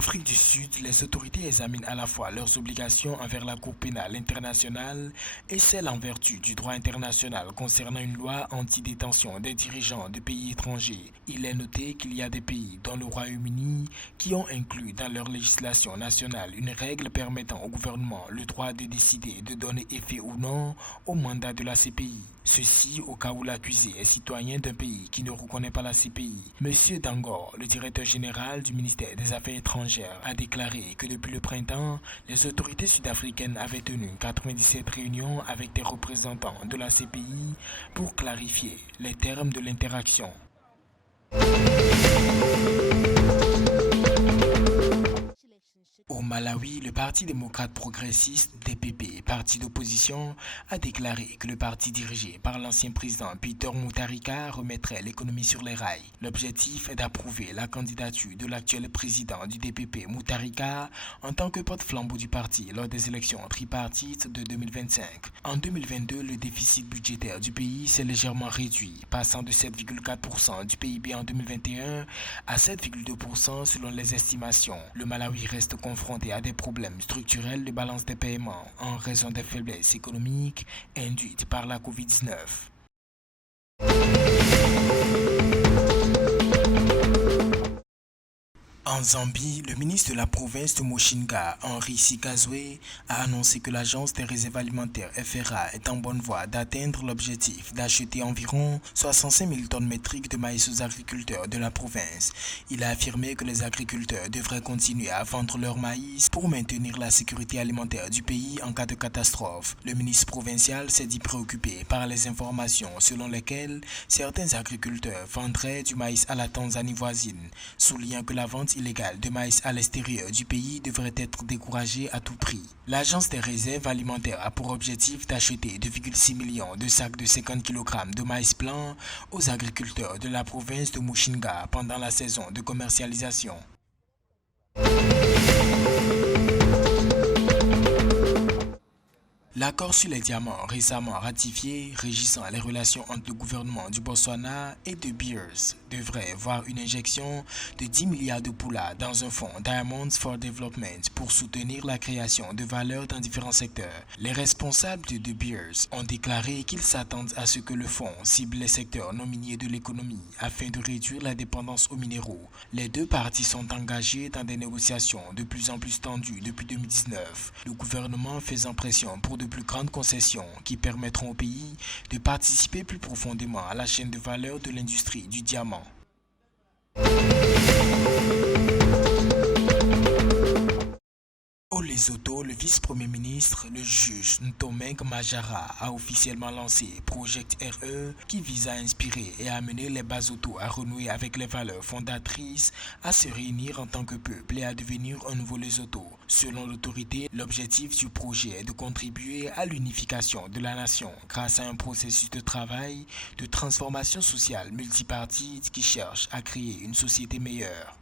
Afrique du Sud, les autorités examinent à la fois leurs obligations envers la Cour pénale internationale et celles en vertu du droit international concernant une loi anti-détention des dirigeants de pays étrangers. Il est noté qu'il y a des pays, dont le Royaume-Uni, qui ont inclus dans leur législation nationale une règle permettant au gouvernement le droit de décider de donner effet ou non au mandat de la CPI. Ceci au cas où l'accusé est citoyen d'un pays qui ne reconnaît pas la CPI. Monsieur Dangor, le directeur général du ministère des Affaires étrangères, a déclaré que depuis le printemps, les autorités sud-africaines avaient tenu 97 réunions avec des représentants de la CPI pour clarifier les termes de l'interaction. Au Malawi, le Parti démocrate progressiste DPP, parti d'opposition, a déclaré que le parti dirigé par l'ancien président Peter Mutharika remettrait l'économie sur les rails. L'objectif est d'approuver la candidature de l'actuel président du DPP, Mutharika, en tant que porte-flambeau du parti lors des élections tripartites de 2025. En 2022, le déficit budgétaire du pays s'est légèrement réduit, passant de 7,4% du PIB en 2021 à 7,2% selon les estimations. Le Malawi reste confronté à des problèmes structurels de balance des paiements en raison des faiblesses économiques induites par la Covid-19. En Zambie, le ministre de la province de Mochinga, Henri Sikazwe, a annoncé que l'agence des réserves alimentaires FRA est en bonne voie d'atteindre l'objectif d'acheter environ 65 000 tonnes métriques de maïs aux agriculteurs de la province. Il a affirmé que les agriculteurs devraient continuer à vendre leur maïs pour maintenir la sécurité alimentaire du pays en cas de catastrophe. Le ministre provincial s'est dit préoccupé par les informations selon lesquelles certains agriculteurs vendraient du maïs à la Tanzanie voisine, soulignant que la vente illégale de maïs à l'extérieur du pays devrait être découragée à tout prix. L'agence des réserves alimentaires a pour objectif d'acheter 2,6 millions de sacs de 50 kg de maïs blanc aux agriculteurs de la province de Mochinga pendant la saison de commercialisation. L'accord sur les diamants récemment ratifié régissant les relations entre le gouvernement du Botswana et de Beers devrait voir une injection de 10 milliards de pula dans un fonds Diamonds for Development pour soutenir la création de valeur dans différents secteurs. Les responsables de De Beers ont déclaré qu'ils s'attendent à ce que le fonds cible les secteurs non miniers de l'économie afin de réduire la dépendance aux minéraux. Les deux parties sont engagées dans des négociations de plus en plus tendues depuis 2019, le gouvernement faisant pression pour de plus grandes concessions qui permettront au pays de participer plus profondément à la chaîne de valeur de l'industrie du diamant. Au Lesotho, le vice-premier ministre, le juge Ntomeng Majara, a officiellement lancé Project RE qui vise à inspirer et à amener les Basotho à renouer avec les valeurs fondatrices, à se réunir en tant que peuple et à devenir un nouveau Lesotho. Selon l'autorité, l'objectif du projet est de contribuer à l'unification de la nation grâce à un processus de travail, de transformation sociale multipartite qui cherche à créer une société meilleure.